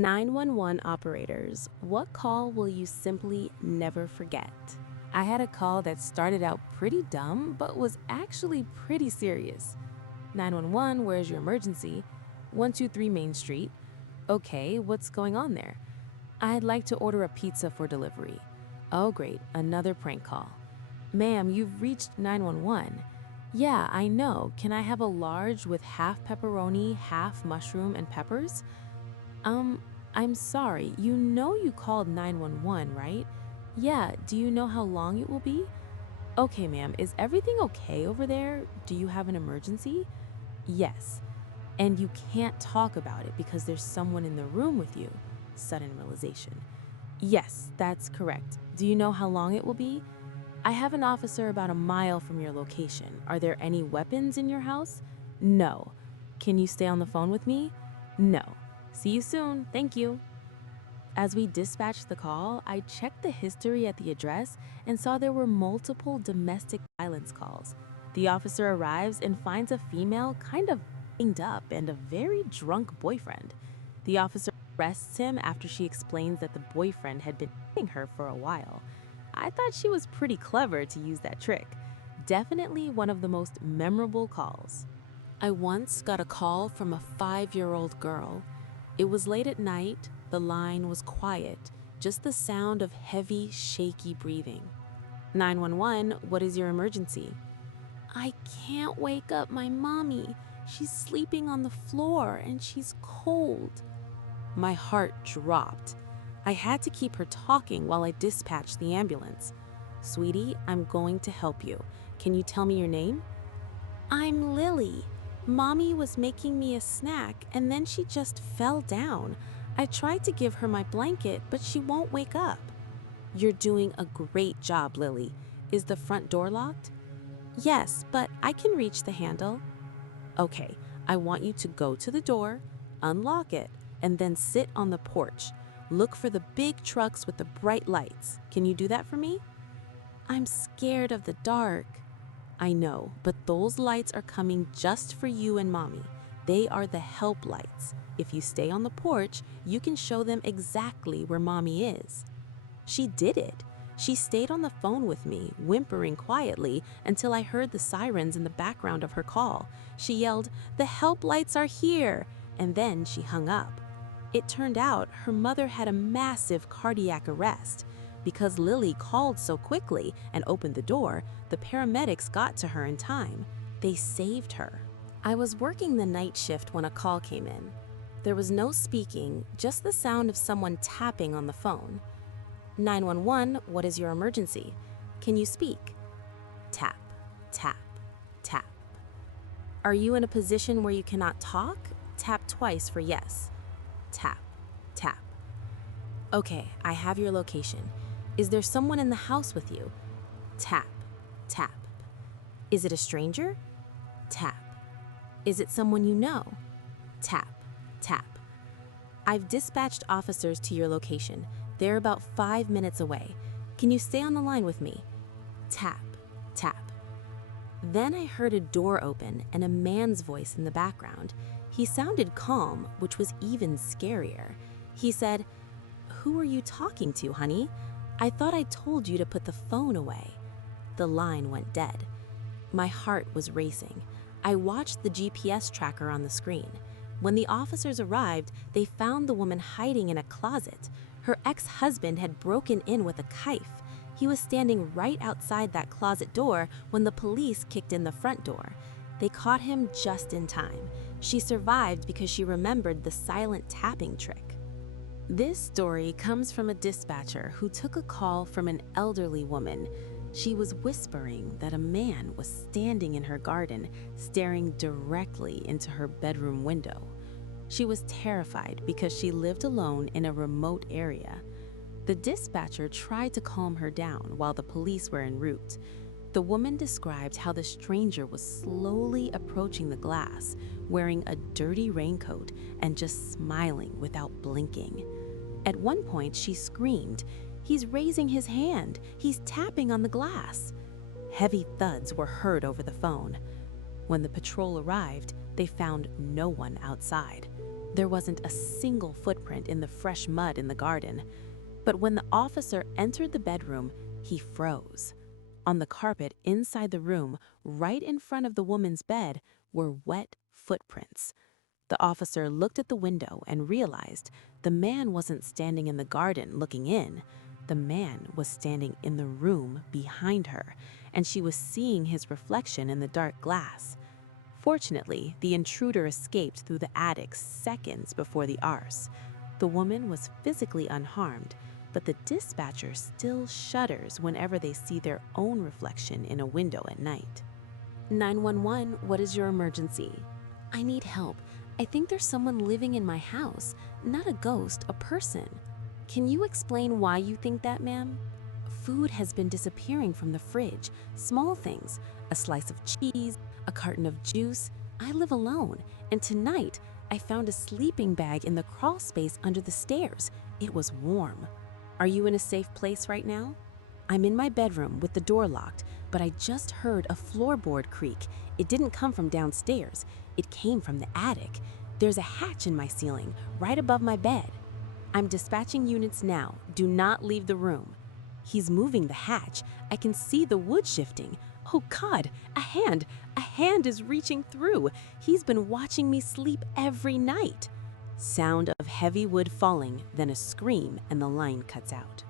911 operators, what call will you simply never forget? I had a call that started out pretty dumb, but was actually pretty serious. 911, where's your emergency? 123 Main Street. Okay, what's going on there? I'd like to order a pizza for delivery. Oh, great, another prank call. Ma'am, you've reached 911. Yeah, I know. Can I have a large with half pepperoni, half mushroom, and peppers? Um, I'm sorry, you know you called 911, right? Yeah, do you know how long it will be? Okay, ma'am, is everything okay over there? Do you have an emergency? Yes. And you can't talk about it because there's someone in the room with you. Sudden realization. Yes, that's correct. Do you know how long it will be? I have an officer about a mile from your location. Are there any weapons in your house? No. Can you stay on the phone with me? No. See you soon. Thank you. As we dispatched the call, I checked the history at the address and saw there were multiple domestic violence calls. The officer arrives and finds a female kind of banged up and a very drunk boyfriend. The officer arrests him after she explains that the boyfriend had been hitting her for a while. I thought she was pretty clever to use that trick. Definitely one of the most memorable calls. I once got a call from a 5-year-old girl. It was late at night, the line was quiet, just the sound of heavy, shaky breathing. 911, what is your emergency? I can't wake up my mommy. She's sleeping on the floor and she's cold. My heart dropped. I had to keep her talking while I dispatched the ambulance. Sweetie, I'm going to help you. Can you tell me your name? I'm Lily. Mommy was making me a snack and then she just fell down. I tried to give her my blanket, but she won't wake up. You're doing a great job, Lily. Is the front door locked? Yes, but I can reach the handle. Okay, I want you to go to the door, unlock it, and then sit on the porch. Look for the big trucks with the bright lights. Can you do that for me? I'm scared of the dark. I know, but those lights are coming just for you and Mommy. They are the help lights. If you stay on the porch, you can show them exactly where Mommy is. She did it. She stayed on the phone with me, whimpering quietly until I heard the sirens in the background of her call. She yelled, "The help lights are here!" And then she hung up. It turned out her mother had a massive cardiac arrest. Because Lily called so quickly and opened the door, the paramedics got to her in time. They saved her. I was working the night shift when a call came in. There was no speaking, just the sound of someone tapping on the phone. 911, what is your emergency? Can you speak? Tap, tap, tap. Are you in a position where you cannot talk? Tap twice for yes. Tap, tap. Okay, I have your location. Is there someone in the house with you? Tap, tap. Is it a stranger? Tap. Is it someone you know? Tap, tap. I've dispatched officers to your location. They're about 5 minutes away. Can you stay on the line with me? Tap, tap. Then I heard a door open and a man's voice in the background. He sounded calm, which was even scarier. He said, "Who are you talking to, honey? I thought I told you to put the phone away." The line went dead. My heart was racing. I watched the GPS tracker on the screen. When the officers arrived, they found the woman hiding in a closet. Her ex-husband had broken in with a knife. He was standing right outside that closet door when the police kicked in the front door. They caught him just in time. She survived because she remembered the silent tapping trick. This story comes from a dispatcher who took a call from an elderly woman. She was whispering that a man was standing in her garden, staring directly into her bedroom window. She was terrified because she lived alone in a remote area. The dispatcher tried to calm her down while the police were en route. The woman described how the stranger was slowly approaching the glass, wearing a dirty raincoat and just smiling without blinking. At one point, she screamed, "He's raising his hand! He's tapping on the glass!" Heavy thuds were heard over the phone. When the patrol arrived, they found no one outside. There wasn't a single footprint in the fresh mud in the garden. But when the officer entered the bedroom, he froze. On the carpet inside the room, right in front of the woman's bed, were wet footprints. The officer looked at the window and realized the man wasn't standing in the garden looking in. The man was standing in the room behind her, and she was seeing his reflection in the dark glass. Fortunately, the intruder escaped through the attic seconds before the arse. The woman was physically unharmed, but the dispatcher still shudders whenever they see their own reflection in a window at night. 911, what is your emergency? I need help. I think there's someone living in my house, not a ghost, a person. Can you explain why you think that, ma'am? Food has been disappearing from the fridge. Small things, a slice of cheese, a carton of juice. I live alone, and tonight I found a sleeping bag in the crawl space under the stairs. It was warm. Are you in a safe place right now? I'm in my bedroom with the door locked, but I just heard a floorboard creak. It didn't come from downstairs. It came from the attic. There's a hatch in my ceiling, right above my bed. I'm dispatching units now. Do not leave the room. He's moving the hatch. I can see the wood shifting. Oh God, a hand is reaching through. He's been watching me sleep every night. Sound of heavy wood falling, then a scream, and the line cuts out.